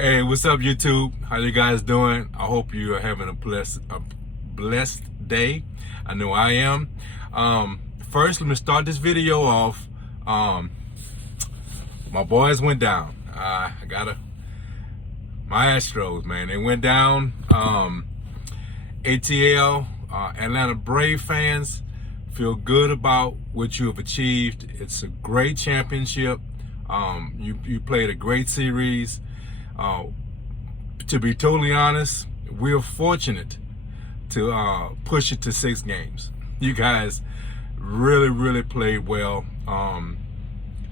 Hey, what's up, YouTube? How you guys doing? I hope you are having a blessed day. I know I am. First, let me start this video off. My boys went down. My Astros, man, they went down. ATL, Atlanta Brave fans, feel good about what you have achieved. It's a great championship. You played a great series. To be totally honest, we're fortunate to push it to 6 games. You guys really played well. And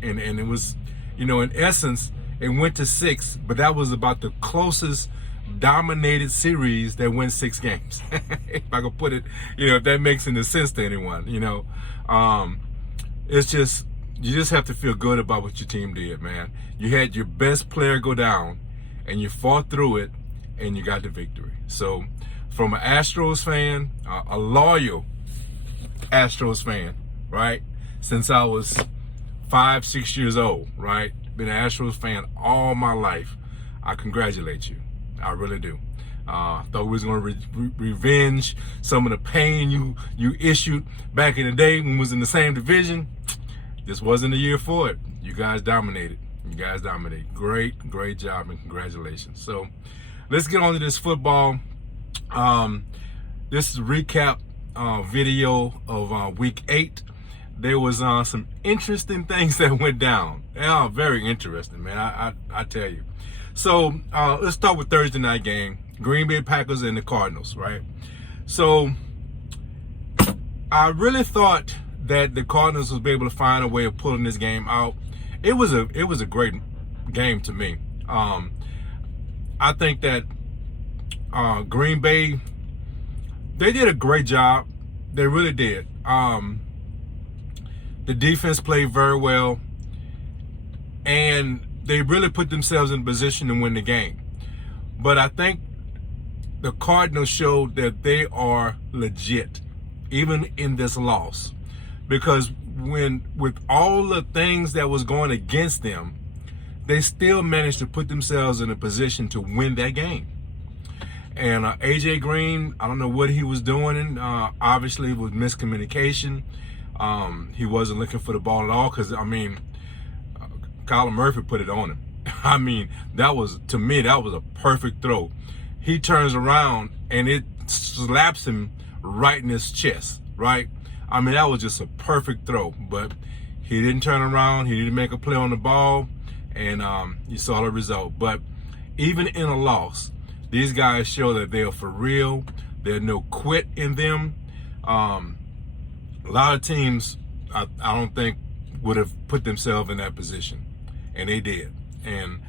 it was, in essence, it went to 6, but that was about the closest dominated series that went 6 games. If I could put it, if that makes any sense to anyone, it's just, you just have to feel good about what your team did, man. You had your best player go down, and you fought through it, and you got the victory. So, from an Astros fan, a loyal Astros fan, right? Since I was 5-6 years old, right? Been an Astros fan all my life. I congratulate you. I really do. Thought we was going to revenge some of the pain you issued back in the day when we was in the same division. This wasn't the year for it. You guys dominated. Great job, and congratulations. So let's get on to this football. This is a recap video of week 8. There was some interesting things that went down. Yeah, very interesting, man. I tell you. So let's start with Thursday night game. Green Bay Packers and the Cardinals, right? So I really thought that the Cardinals would be able to find a way of pulling this game out. It was a great game to me. I think that Green Bay, they did a great job. They really did. The defense played very well, and they really put themselves in position to win the game. But I think the Cardinals showed that they are legit, even in this loss. Because with all the things that was going against them, they still managed to put themselves in a position to win that game. And AJ Green, I don't know what he was doing. Obviously, it was miscommunication. He wasn't looking for the ball at all because, Kyler Murphy put it on him. To me, that was a perfect throw. He turns around and it slaps him right in his chest, right? That was just a perfect throw, but he didn't turn around. He didn't make a play on the ball, and you saw the result. But even in a loss, these guys show that they are for real. There's no quit in them. A lot of teams, I don't think, would have put themselves in that position, and they did. And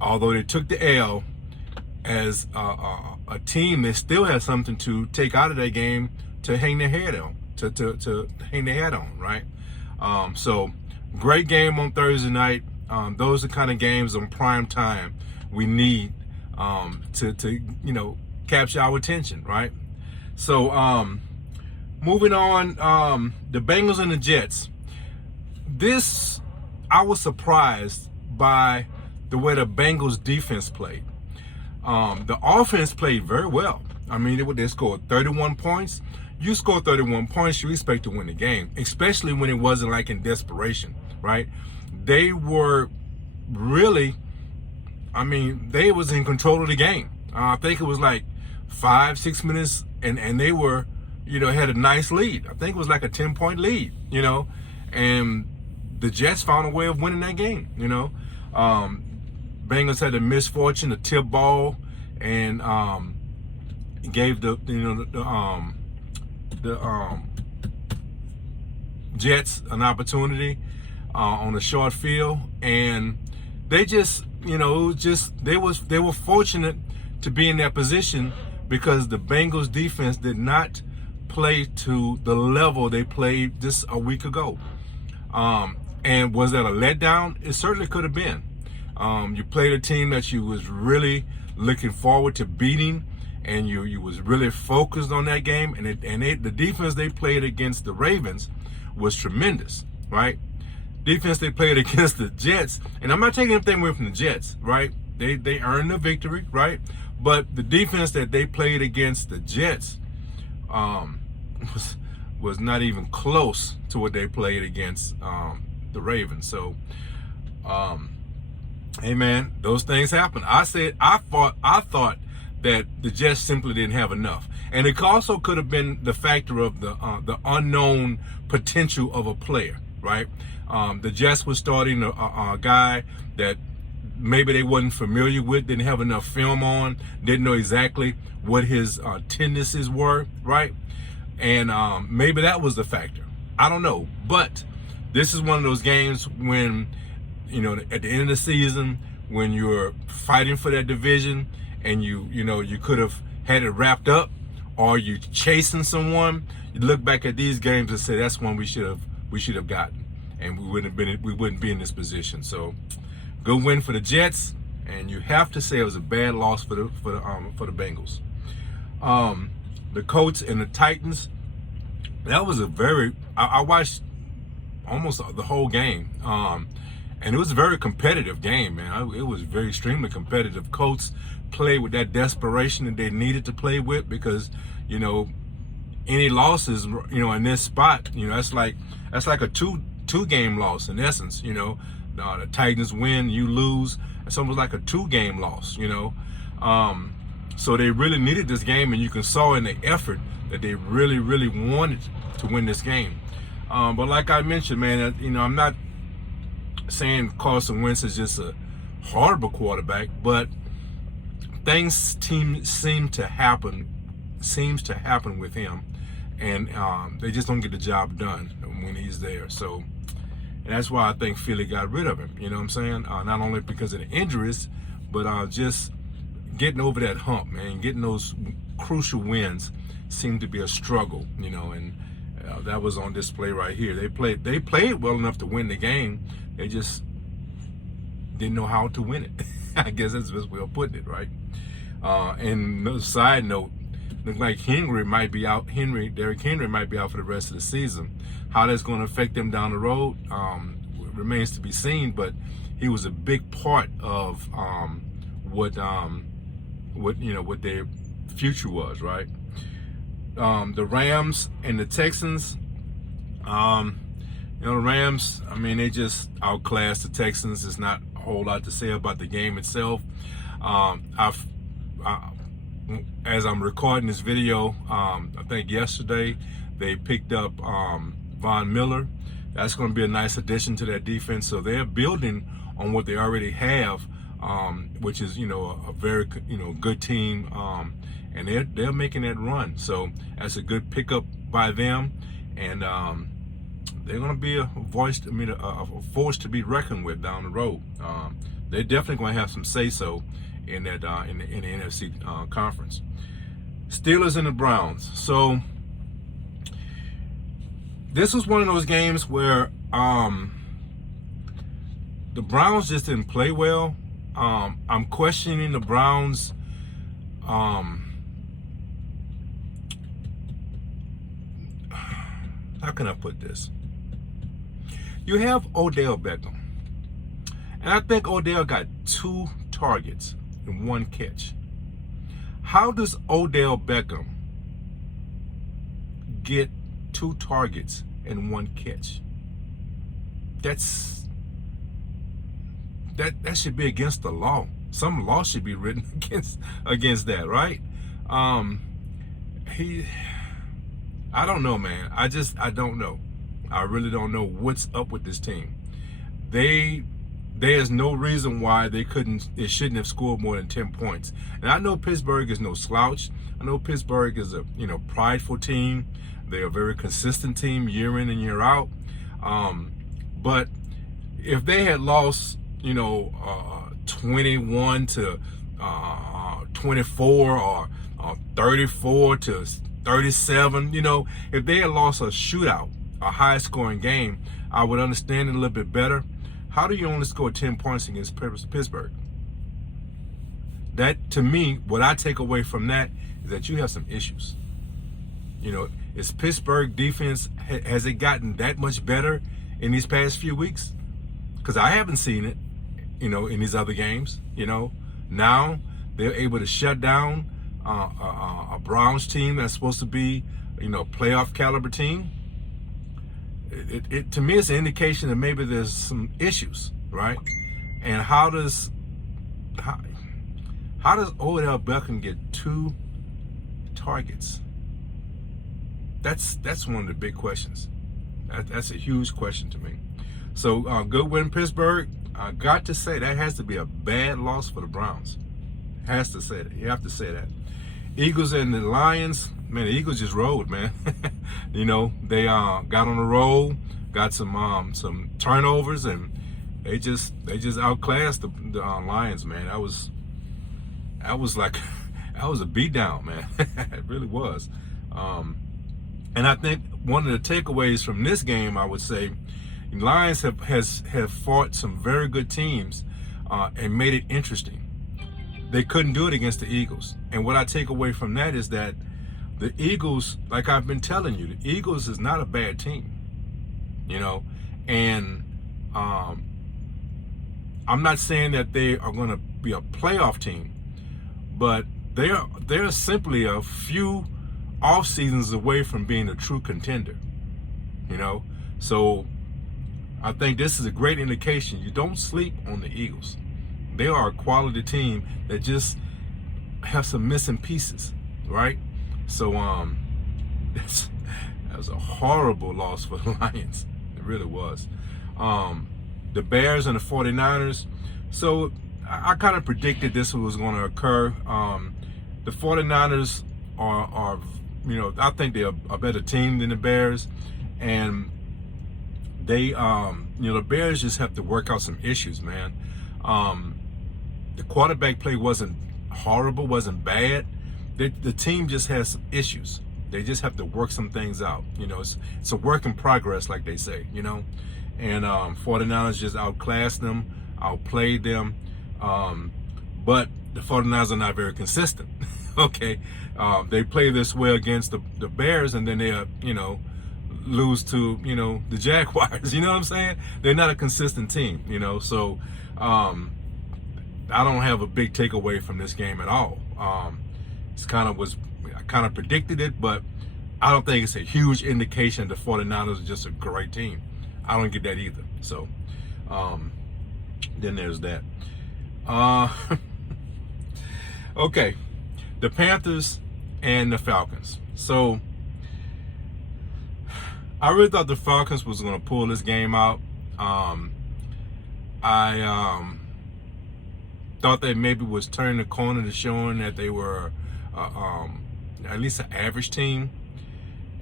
although they took the L as a team, they still had something to take out of that game to hang their head on. To hang their head on, right? So great game on Thursday night. Those are the kind of games on prime time we need to capture our attention, right? So moving on, the Bengals and the Jets. This, I was surprised by the way the Bengals defense played. The offense played very well. They scored 31 points. You score 31 points, you expect to win the game, especially when it wasn't like in desperation, right? They were really, they was in control of the game. I think it was like 5-6 minutes, and they were, had a nice lead. I think it was like a 10-point lead, and the Jets found a way of winning that game, Bengals had the misfortune to tip ball and gave the Jets an opportunity on a short field, and they just, they were fortunate to be in that position because the Bengals defense did not play to the level they played just a week ago. And was that a letdown? It certainly could have been. You played a team that you was really looking forward to beating, and you was really focused on that game, and the defense they played against the Ravens was tremendous, right? Defense they played against the Jets, and I'm not taking anything away from the Jets, right? they earned the victory, right? But the defense that they played against the Jets was not even close to what they played against the Ravens. So, hey man, those things happen. I thought that the Jets simply didn't have enough, and it also could have been the factor of the unknown potential of a player, right? The Jets were starting a guy that maybe they wasn't familiar with, didn't have enough film on, didn't know exactly what his tendencies were, right? And maybe that was the factor. I don't know. But this is one of those games when, at the end of the season, when you're fighting for that division and you could have had it wrapped up, or you chasing someone, you look back at these games and say that's one we should have gotten, and we wouldn't be in this position. So good win for the Jets, and you have to say it was a bad loss for the Bengals. The Colts and the Titans, that was I watched almost the whole game, and it was a very competitive game, man. It was very extremely competitive. Colts played with that desperation that they needed to play with, because any losses in this spot, that's like a two game loss in essence. The Titans win, you lose. It's almost like a 2-game loss, So they really needed this game, and you can saw in the effort that they really, really wanted to win this game. But like I mentioned, man, I'm not saying Carson Wentz is just a horrible quarterback, but things seem to happen with him, and they just don't get the job done when he's there. So. And that's why I think Philly got rid of him. You know what I'm saying? Not only because of the injuries, but just getting over that hump, man. Getting those crucial wins seemed to be a struggle, and that was on display right here. They played well enough to win the game. They just didn't know how to win it. I guess that's the best way of putting it, right? And a side note, looks like Derrick Henry might be out for the rest of the season. How that's going to affect them down the road remains to be seen. But he was a big part of what their future was, right? The Rams and the Texans. The Rams, they just outclassed the Texans. There's not a whole lot to say about the game itself. As I'm recording this video, I think yesterday they picked up Von Miller. That's going to be a nice addition to that defense. So they're building on what they already have, which is a very good team, and they're making that run. So that's a good pickup by them, and they're going to be a force to be reckoned with down the road. They're definitely going to have some say-so in that in the NFC conference. Steelers and the Browns. So this was one of those games where the Browns just didn't play well. I'm questioning the Browns. How can I put this? You have Odell Beckham, and I think Odell got 2 targets and 1 catch. How does Odell Beckham get 2 targets and 1 catch? That should be against the law. Some law should be written against that, right? I don't know, man. I don't know. I really don't know what's up with this team. There's no reason why they shouldn't have scored more than 10 points. And I know Pittsburgh is no slouch. I know Pittsburgh is a prideful team. They're a very consistent team year in and year out. But if they had lost, 21 to 24 or 34 to 37, if they had lost a shootout, a high-scoring game, I would understand it a little bit better. How do you only score 10 points against Pittsburgh? That, to me, what I take away from that is that you have some issues. Is Pittsburgh defense, has it gotten that much better in these past few weeks? Because I haven't seen it, in these other games, Now they're able to shut down a Browns team that's supposed to be, playoff caliber team. It to me, it's an indication that maybe there's some issues, right? And how does Odell Beckham get 2 targets? That's one of the big questions. That's a huge question to me. So good win, Pittsburgh. I got to say that has to be a bad loss for the Browns. Has to say that. You have to say that. Eagles and the Lions, man, the Eagles just rolled, man. They got on the roll, got some turnovers, and they just outclassed the Lions, man. That was a beatdown, man. It really was. And I think one of the takeaways from this game, I would say, Lions have fought some very good teams and made it interesting. They couldn't do it against the Eagles. And what I take away from that is that the Eagles, like I've been telling you, the Eagles is not a bad team, and I'm not saying that they are going to be a playoff team, but they're simply a few off seasons away from being a true contender, So I think this is a great indication. You don't sleep on the Eagles. They are a quality team that just have some missing pieces, right? So that was a horrible loss for the Lions. It really was. The Bears and the 49ers. So I kind of predicted this was going to occur. The 49ers are I think they're a better team than the Bears, and they the Bears just have to work out some issues, man. The quarterback play wasn't horrible, wasn't bad. The team just has some issues. They just have to work some things out. It's a work in progress, like they say, And 49ers just outclassed them, outplayed them. But the 49ers are not very consistent. Okay. They play this way against the Bears, and then they lose to, the Jaguars. You know what I'm saying? They're not a consistent team, So I don't have a big takeaway from this game at all. I kind of predicted it, but I don't think it's a huge indication the 49ers are just a great team. I don't get that either. So then there's that. Okay, the Panthers and the Falcons. So I really thought the Falcons was going to pull this game out. I thought they maybe was turning the corner to showing that they were at least an average team.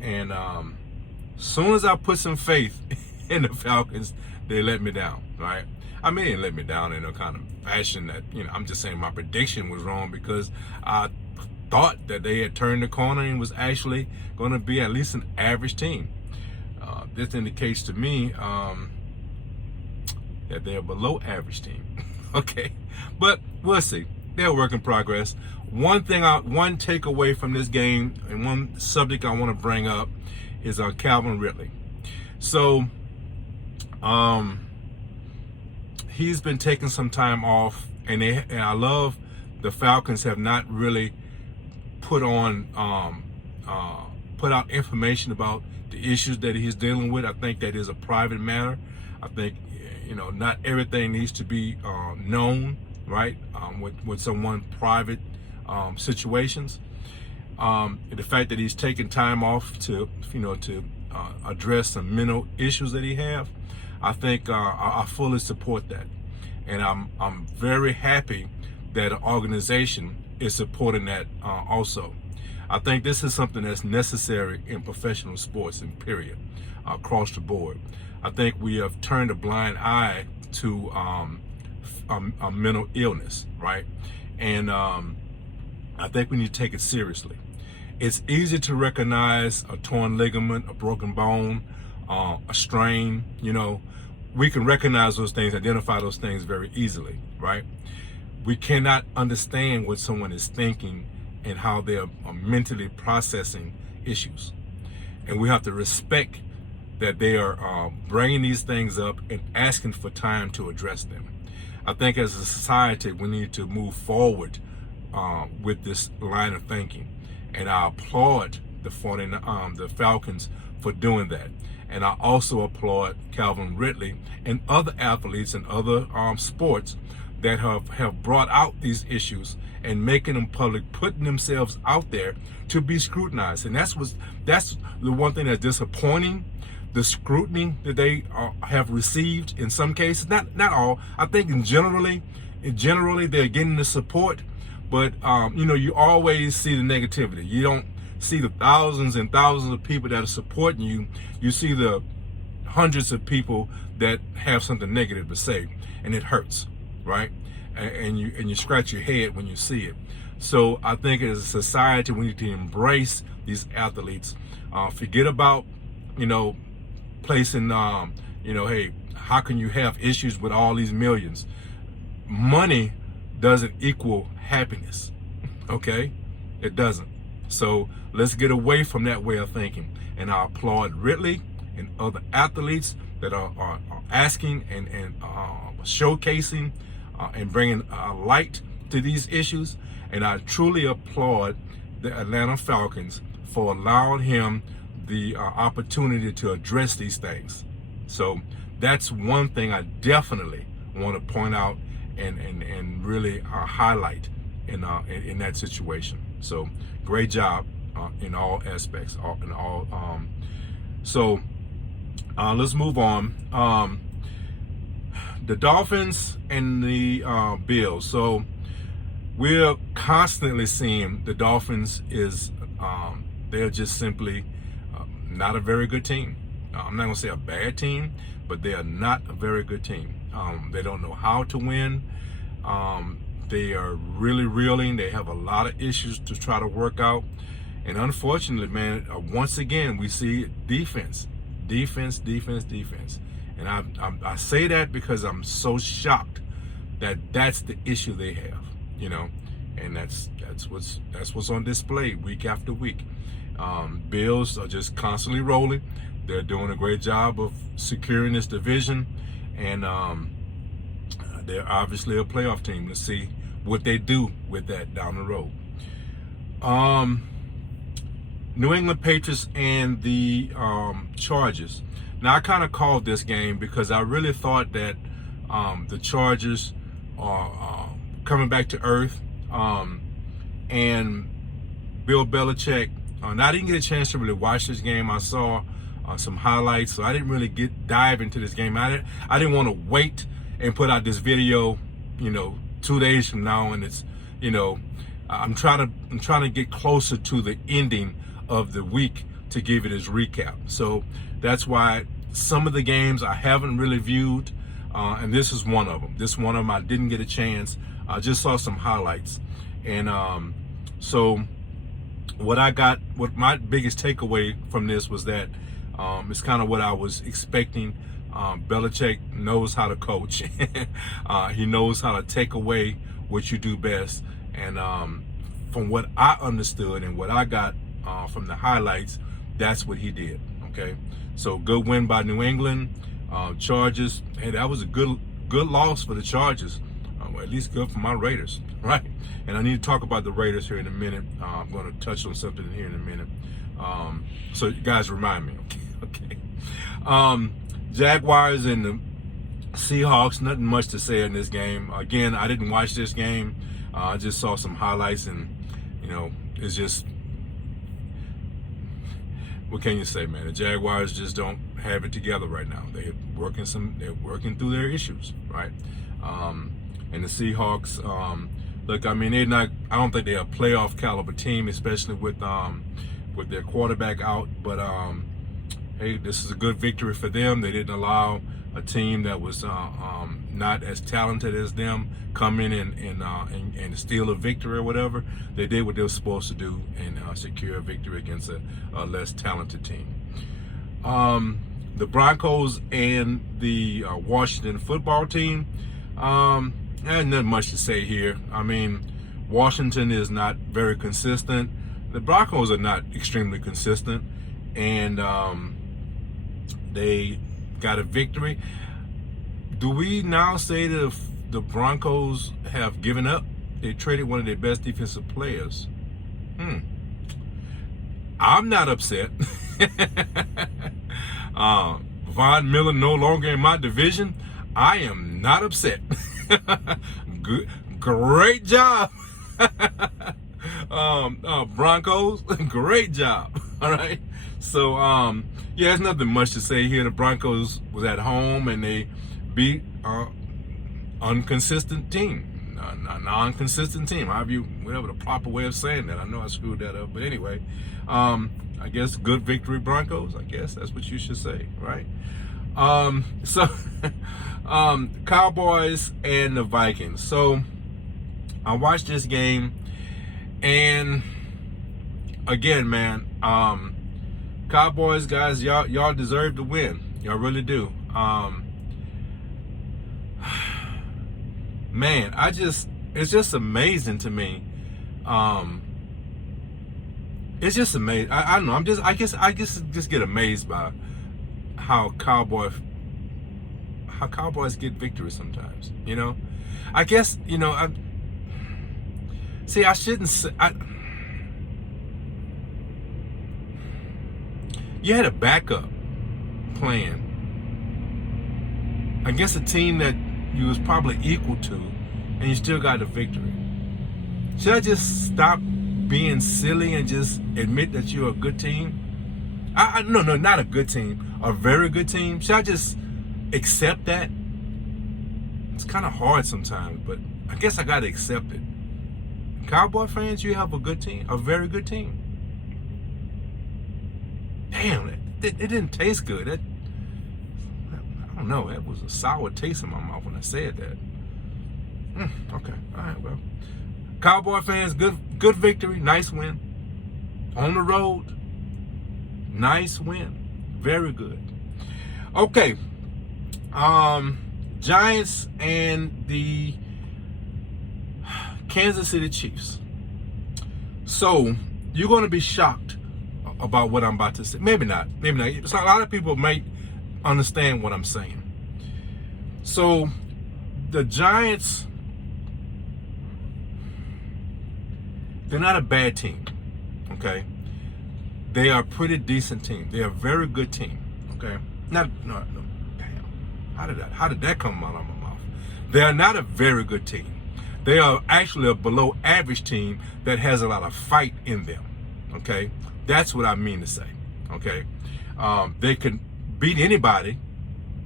And soon as I put some faith in the Falcons, they let me down, right? I mean, they let me down in a kind of fashion that, I'm just saying my prediction was wrong, because I thought that they had turned the corner and was actually going to be at least an average team. This indicates to me that they're a below average team. Okay, but we'll see. They're a work in progress. One takeaway from this game, and one subject I want to bring up, is Calvin Ridley. So, he's been taking some time off, and I love the Falcons have not really put out information about the issues that he's dealing with. I think that is a private matter. I think not everything needs to be known, right? With someone private situations. The fact that he's taking time off to address some mental issues that he have, I think I fully support that, and I'm very happy that an organization is supporting that also. I think this is something that's necessary in professional sports, and period, across the board. I think we have turned a blind eye to a mental illness, right? And I think we need to take it seriously. It's easy to recognize a torn ligament, a broken bone, a strain. We can recognize those things, identify those things very easily, right? We cannot understand what someone is thinking and how they're mentally processing issues. And we have to respect that they are bringing these things up and asking for time to address them. I think as a society we need to move forward with this line of thinking, and I applaud the Falcons for doing that. And I also applaud Calvin Ridley and other athletes and other sports that have brought out these issues and making them public, putting themselves out there to be scrutinized. And that's the one thing that's disappointing, the scrutiny that they have received in some cases, not all. I think generally they're getting the support, but you always see the negativity. You don't see the thousands and thousands of people that are supporting you. You see the hundreds of people that have something negative to say, and it hurts, right? And you scratch your head when you see it. So I think as a society we need to embrace these athletes. Forget about placing hey, how can you have issues with all these millions? Money doesn't equal happiness. Okay, it doesn't. So let's get away from that way of thinking. And I applaud Ridley and other athletes that are asking and showcasing and bringing light to these issues. And I truly applaud the Atlanta Falcons for allowing him the opportunity to address these things. So that's one thing I definitely want to point out and really highlight in that situation. So great job in all aspects. So let's move on. The Dolphins and the Bills. So we're constantly seeing the Dolphins they're just simply not a very good team. I'm not going to say a bad team, but they are not a very good team. They don't know how to win. They are really reeling. They have a lot of issues to try to work out. And unfortunately, man, once again, we see defense. And I say that because I'm so shocked that that's the issue they have, and that's what's on display week after week. Bills are just constantly rolling. They're doing a great job of securing this division, and they're obviously a playoff team. Let's see what they do with that down the road. New England Patriots and the Chargers. Now, I kind of called this game because I really thought that the Chargers are coming back to earth, and Bill Belichick. Now, I didn't get a chance to really watch this game. I saw some highlights, so I didn't really dive into this game. I didn't want to wait and put out this video, 2 days from now, and it's, I'm trying to get closer to the ending of the week to give it as recap. So that's why some of the games I haven't really viewed, and this is one of them. This one of them I didn't get a chance. I just saw some highlights, and so what my biggest takeaway from this was that it's kind of what I was expecting. Belichick knows how to coach. He knows how to take away what you do best. And from what I understood and what I got from the highlights, that's what he did. Okay, so good win by New England. Chargers, hey, that was a good loss for the Chargers. At least good for my Raiders, right? And I need to talk about the Raiders here in a minute. I'm going to touch on something here in a minute. So you guys remind me, okay? Jaguars and the Seahawks, nothing much to say in this game. Again, I didn't watch this game. I just saw some highlights, and it's just, what can you say, man? The Jaguars just don't have it together right now. They're working through their issues, right? And the Seahawks, look, I mean, I don't think they're a playoff caliber team, especially with their quarterback out. But hey, this is a good victory for them. They didn't allow a team that was not as talented as them come in and steal a victory or whatever. They did what they were supposed to do and secure a victory against a less talented team. The Broncos and the Washington football team, there's not much to say here. I mean, Washington is not very consistent. The Broncos are not extremely consistent, and they got a victory. Do we now say that the Broncos have given up. They traded one of their best defensive players. I'm not upset. Von Miller no longer in my division. I am not upset. Great job. Broncos, great job. All right. So, yeah, there's nothing much to say here. The Broncos was at home and they beat inconsistent team. Non-consistent team. Whatever the proper way of saying that. I know I screwed that up, but anyway, I guess good victory, Broncos. I guess that's what you should say, right? So, Cowboys and the Vikings. So, I watched this game, and again, man, Cowboys guys, y'all deserve to win. Y'all really do. Man, it's just amazing to me. It's just amazing. I don't know. I guess just get amazed by how Cowboys get victory sometimes. You know, I guess, you know, I shouldn't say. You had a backup plan against a team that you was probably equal to, and you still got the victory. Should I just stop being silly and just admit that you're a good team? No, not a good team, a very good team. Should I just accept that? It's kind of hard sometimes, but I guess I got to accept it. Cowboy fans, you have a good team, a very good team. Damn, it didn't taste good. I don't know. That was a sour taste in my mouth when I said that. Okay, all right, well. Cowboy fans, good victory, nice win. On the road, nice win, very good. Okay, Giants and the Kansas City Chiefs. So you're going to be shocked about what I'm about to say. Maybe not. So a lot of people might understand what I'm saying. So the Giants, they're not a bad team, okay? They are a pretty decent team. They're a very good team, okay? No, damn. How did that come out of my mouth? They are not a very good team. They are actually a below average team that has a lot of fight in them, okay? That's what I mean to say, okay? They can beat anybody,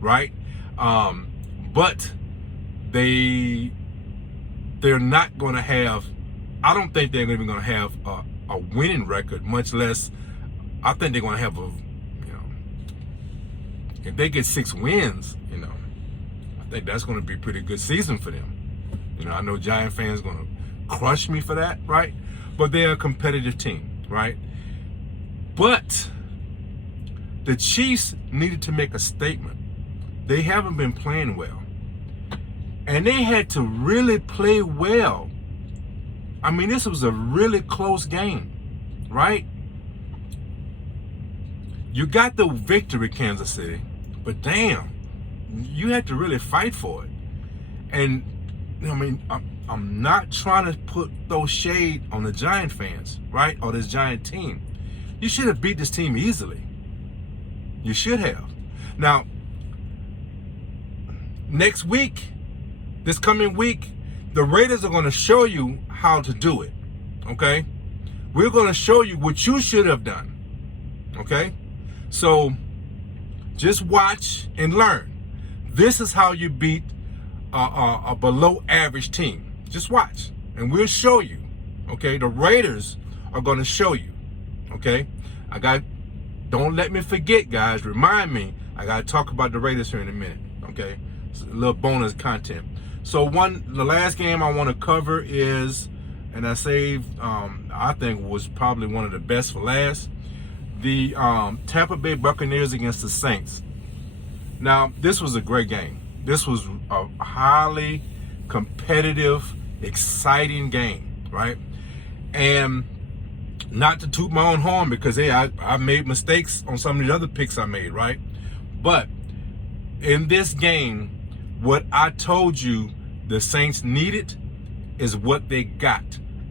right? But they're not going to have, I don't think they're even going to have a winning record, much less, I think they're going to have if they get 6 wins, I think that's going to be a pretty good season for them. I know Giant fans are going to crush me for that, right? But they're a competitive team, right? But the Chiefs needed to make a statement. They haven't been playing well. And they had to really play well. I mean, this was a really close game, right? You got the victory, Kansas City, but damn, you had to really fight for it. And I mean, I'm not trying to throw shade on the Giant fans, right? Or this Giant team. You should have beat this team easily. You should have. Now, next week, this coming week, the Raiders are going to show you how to do it, okay? We're going to show you what you should have done, okay? So, just watch and learn. This is how you beat a below average team. Just watch, and we'll show you, okay? The Raiders are going to show you, okay? Don't let me forget, guys. Remind me, I got to talk about the Raiders here in a minute, okay? It's a little bonus content. So the last game I want to cover is, and I saved, I think was probably one of the best for last, the Tampa Bay Buccaneers against the Saints. Now, this was a great game. This was a highly competitive, exciting game, right? And not to toot my own horn because, hey, I made mistakes on some of the other picks I made, right? But in this game, what I told you the Saints needed is what they got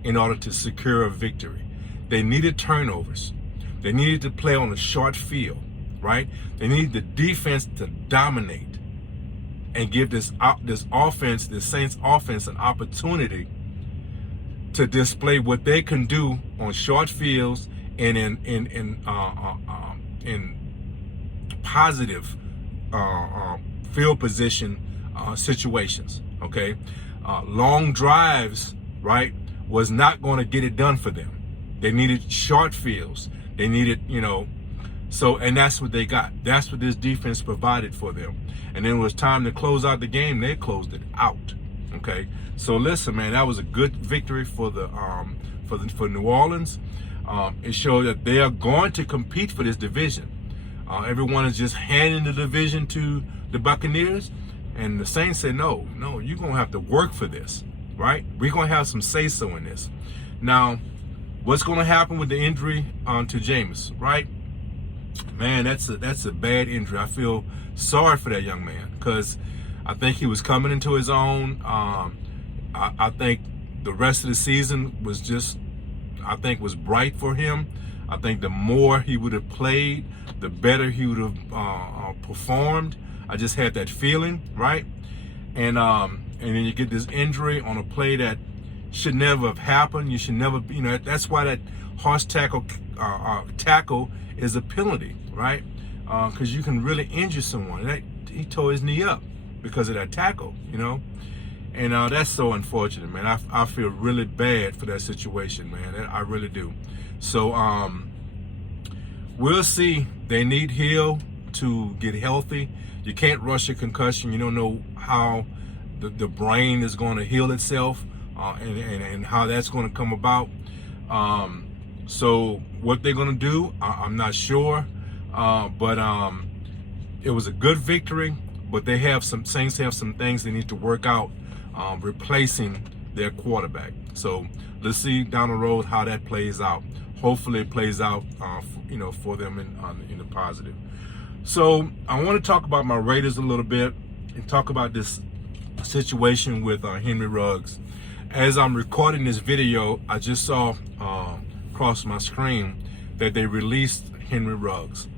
in order to secure a victory. They needed turnovers. They needed to play on a short field, right? They needed the defense to dominate and give this offense, this Saints offense, an opportunity to display what they can do on short fields and in positive field position situations. Okay, long drives, right, was not going to get it done for them. They needed short fields. They needed, so, and that's what they got. That's what this defense provided for them. And then it was time to close out the game. They closed it out. Okay, so listen, man, that was a good victory for New Orleans. It showed that they are going to compete for this division. Everyone is just handing the division to the Buccaneers, and the Saints said, no, you're gonna have to work for this, right? We're gonna have some say-so in this. Now, what's gonna happen with the injury to Jameis, right? Man, that's a bad injury. I feel sorry for that young man because I think he was coming into his own. I think the rest of the season was was bright for him. I think the more he would have played, the better he would have performed. I just had that feeling, right? And then you get this injury on a play that should never have happened. You should never, that's why that horse tackle is a penalty, right? Because you can really injure someone. He tore his knee up because of that tackle, and that's so unfortunate, man. I feel really bad for that situation, man. I really do. So we'll see. They need Hill to get healthy. You can't rush a concussion. You don't know how the brain is going to heal itself and how that's going to come about. So what they're going to do, I'm not sure. But it was a good victory. But Saints have some things they need to work out, replacing their quarterback. So let's see down the road how that plays out. Hopefully it plays out, for them in the positive. So I want to talk about my Raiders a little bit and talk about this situation with Henry Ruggs. As I'm recording this video, I just saw across my screen that they released Henry Ruggs.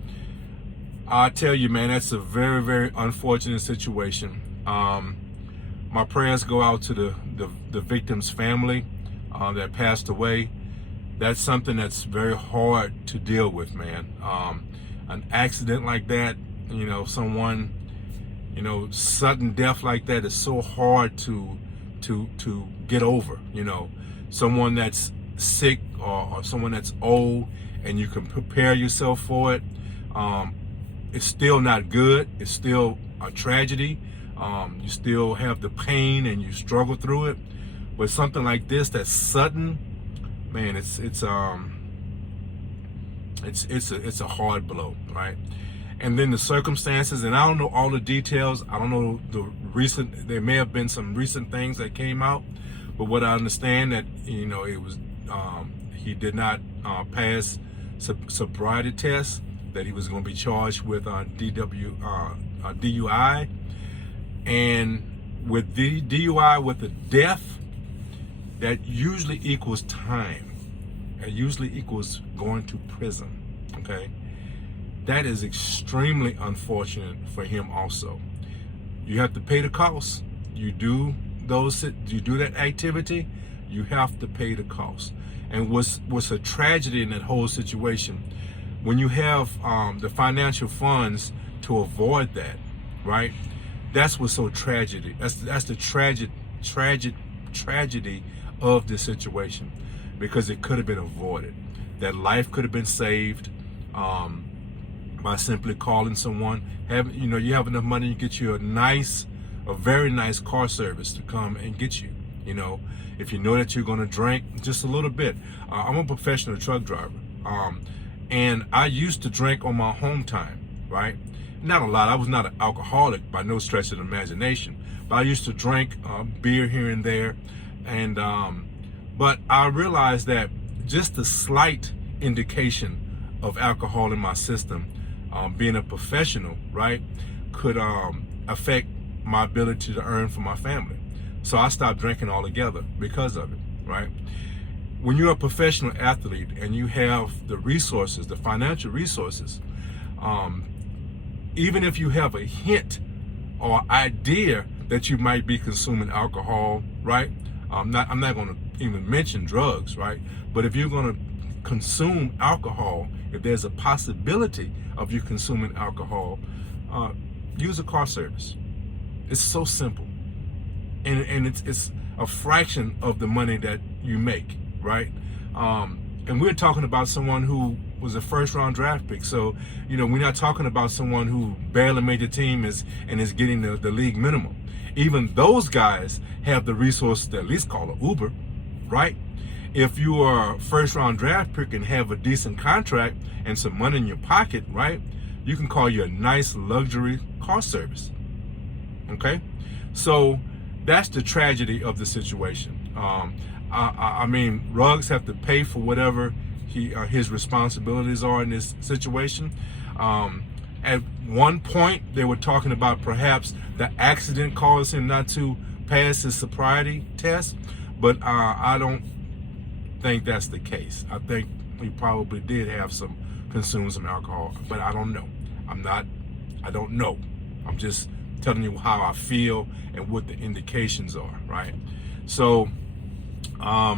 I tell you, man, that's a very, very unfortunate situation. My prayers go out to the victim's family that passed away. That's something that's very hard to deal with, man. An accident like that, someone, sudden death like that is so hard to get over. Someone that's sick or someone that's old and you can prepare yourself for it. It's still not good. It's still a tragedy. You still have the pain and you struggle through it. But something like this that's sudden, man, it's a hard blow, right? And then the circumstances, and I don't know all the details. I don't know there may have been some recent things that came out, but what I understand that, it was, he did not pass sobriety test, that he was going to be charged with DUI, and with the DUI with a death, that usually equals time. It usually equals going to prison. Okay, that is extremely unfortunate for him. Also, you have to pay the cost. You do that activity, you have to pay the cost. And what's a tragedy in that whole situation, when you have the financial funds to avoid that, right? That's what's so tragedy. That's the tragedy of this situation, because it could have been avoided. That life could have been saved by simply calling someone. You have enough money to get you a very nice car service to come and get you. If you know that you're going to drink just a little bit. I'm a professional truck driver, and I used to drink on my home time, right? Not a lot. I was not an alcoholic by no stretch of the imagination, but I used to drink beer here and there, and but I realized that just a slight indication of alcohol in my system, being a professional, right, could affect my ability to earn for my family. So I stopped drinking altogether because of it, right? When you're a professional athlete and you have the resources, the financial resources, even if you have a hint or idea that you might be consuming alcohol, right? I'm not going to even mention drugs, right? But if you're going to consume alcohol, if there's a possibility of you consuming alcohol, use a car service. It's so simple, and it's a fraction of the money that you make, right? And we're talking about someone who was a first-round draft pick. So, we're not talking about someone who barely made the team and is getting the league minimum. Even those guys have the resources to at least call an Uber, right? If you are a first-round draft pick and have a decent contract and some money in your pocket, right, you can call you a nice luxury car service, okay? So that's the tragedy of the situation. I mean, Ruggs have to pay for whatever his responsibilities are in this situation. At one point, they were talking about perhaps the accident caused him not to pass his sobriety test, but I don't think that's the case. I think he probably did have consume some alcohol, but I don't know. I don't know. I'm just telling you how I feel and what the indications are, right? So, I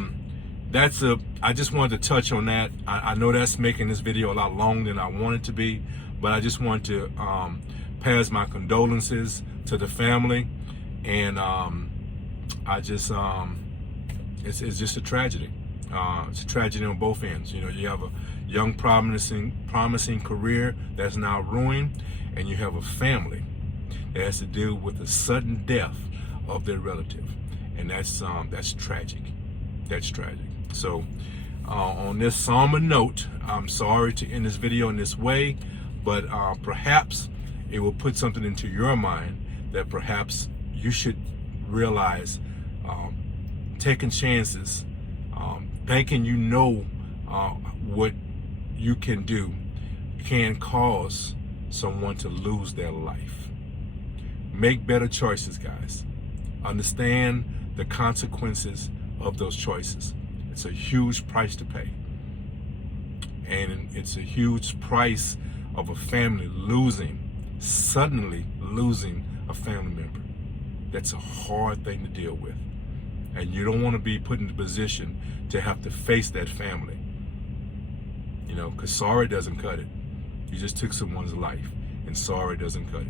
just wanted to touch on that. I know that's making this video a lot longer than I want it to be, but I just want to pass my condolences to the family, and it's just a tragedy. It's a tragedy on both ends. You have a young promising career that's now ruined, and you have a family that has to deal with the sudden death of their relative, and that's tragic. That's tragic. So on this somber note, I'm sorry to end this video in this way, but perhaps it will put something into your mind that perhaps you should realize taking chances, thinking what you can do, can cause someone to lose their life. Make better choices, guys. Understand the consequences of those choices. It's a huge price to pay, and it's a huge price of a family suddenly losing a family member. That's a hard thing to deal with, and you don't want to be put in the position to have to face that family, because sorry doesn't cut it. You just took someone's life, and sorry doesn't cut it.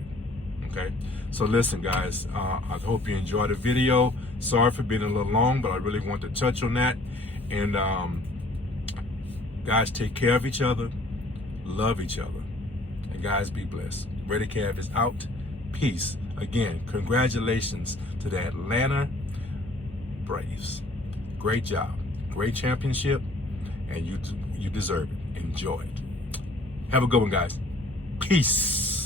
Okay, so listen, guys, I hope you enjoyed the video. Sorry for being a little long, but I really want to touch on that. And guys, take care of each other, love each other, and guys, be blessed. Ready Cav is out. Peace. Again, congratulations to the Atlanta Braves. Great job, great championship, and you deserve it. Enjoy it. Have a good one, guys. Peace.